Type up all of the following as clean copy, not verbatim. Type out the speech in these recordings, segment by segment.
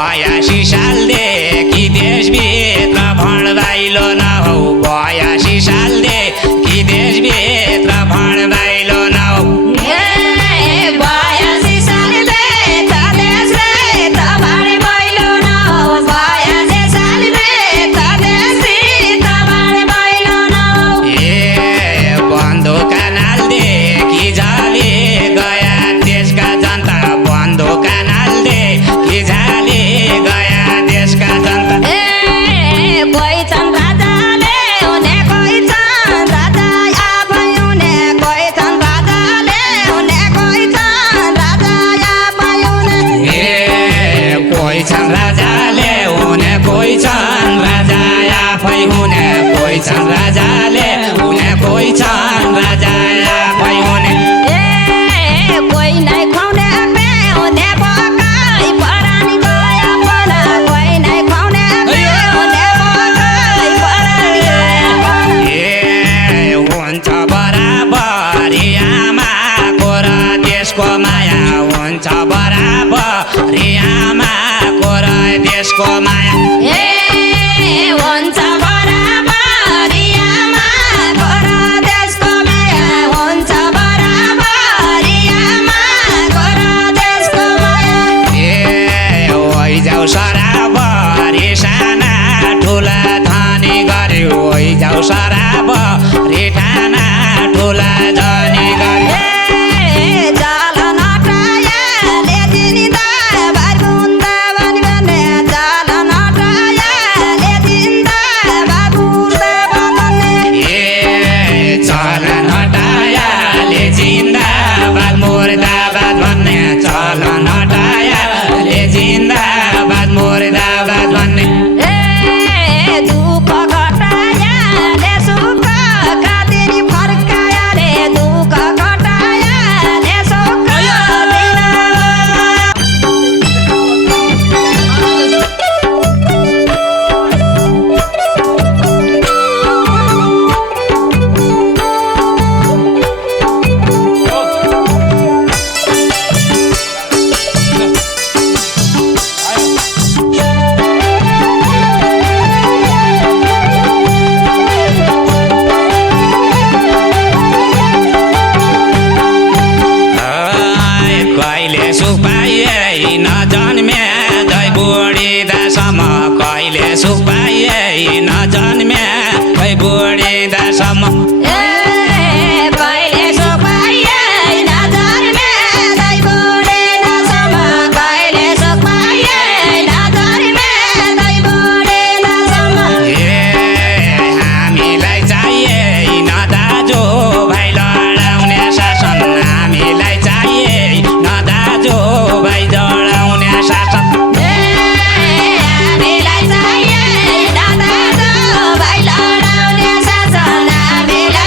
बयासी सालदेखि देशभित्र भणभाइलो नहौ 82 सालदेखि देशभित्र भणभाइलो नहौ छन् राजाले हुने कोही छन् राजा आफै हुने कोही नै खुवाउने आफै हुने पकाइ परानी गयो पना कोही नै खुवाउने आफै हुने पकाइ परानी गयो हुन्छ बराबरी आमाको र देशको माया हुन्छ बराबरी आमाको र देशको माया हुन्छ सराबरी साना ठुला धनी गर्यो जाऊ सराबरी ठाना ठुला धनी गर्यो कहिले सुख पाए नजन्मे खै बुढिँदासम्म Bye.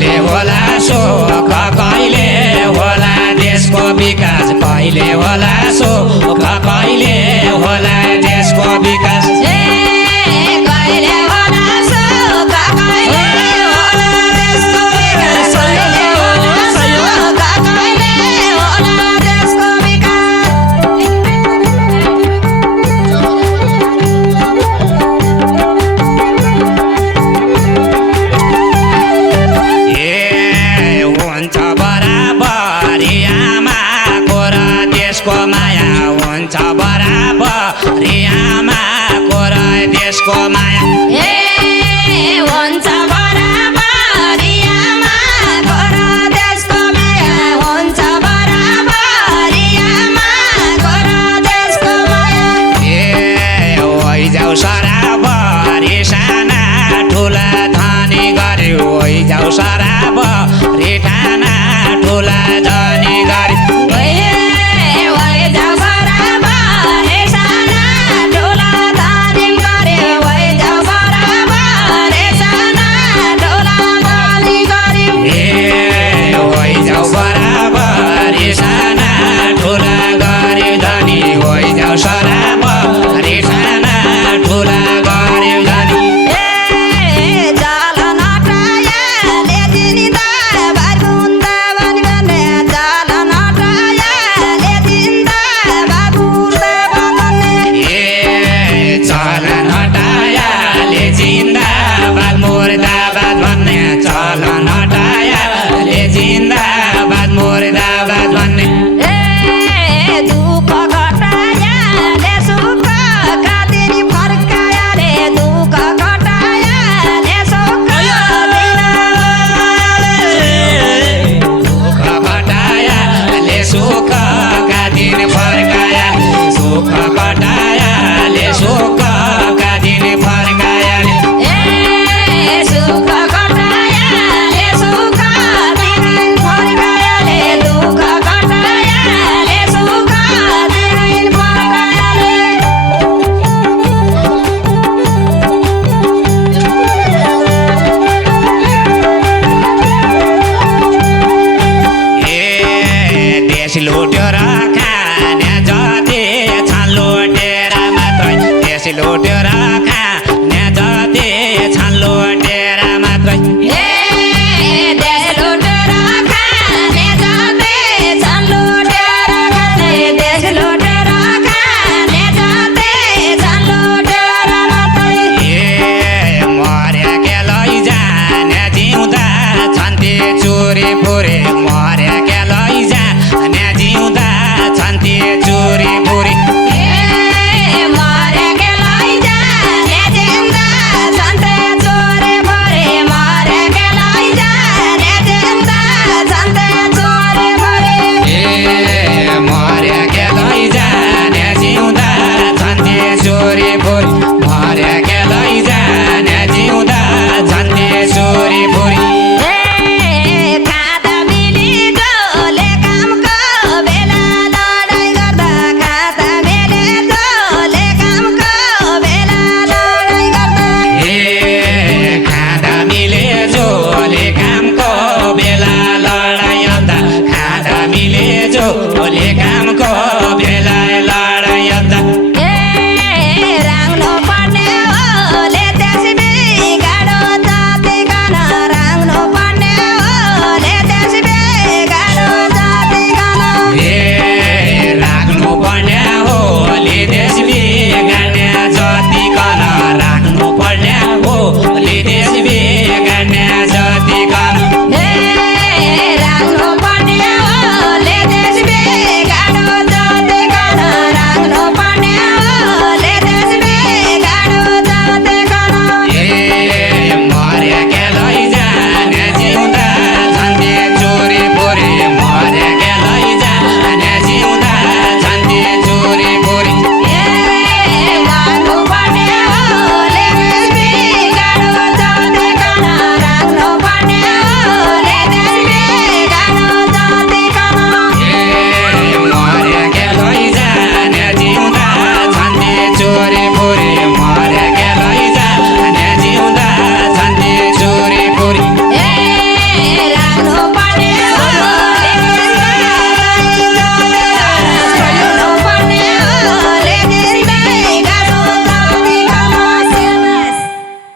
कहिले होला सुख कहिले होला देशको विकास कहिले होला सुख कहिले होला देशको विकास कहिले होला सुख कहिले होला देशको विकास कहिले होला सुख कहिले होला देशको हुन्छ बराबरी आमाको र देशको माया हुन्छ बराबरी आमाको र देशको माया हुन्छ बराबरी आमाको र देशको माया हुन्छ बराबरी आमाको र देशको माया ओइजाउ सराबरी साना ठुला धनी गरी ओइजाउ सराबरी साना ठुला धनी गरी ओइजाउ सराबरी साना ठुला धनी गरी ओइजाउ सराबरी साना ठुला धनी गरी ओइजाउ बराबरी साना ठुला गरी धनी ओइजाउ सराबरी साना ठुला गरी धनी चलन हटायाले जिन्दाबाद मुर्दाबाद भन्ने चलन हटायाले जिन्दाबाद मुर्दाबाद भन्ने दुःख घटायाले सुख कादिनी फर्कायाले दुःख घटायाले सुख दुःख घटायाले सुखका दिन फर्काया सुख घटायाले सुखका दिन फर्कायाले सुख घटायाले सुख दिन फर्कायाले दुःख घटायाले सुख दिन फर्कायाले देश लुट्यो र खाने जति छन् लुटेर मात्रै देश लुट्यो र खाने जति छन् लुटेर मात्रै देश लुटेर खाने जति छन् लुटेर खाने देश लुटेर खाने जति छन् लुटेर मात्रै मर्या के लैजाने जिउँदा छन् ती चोरी पुरे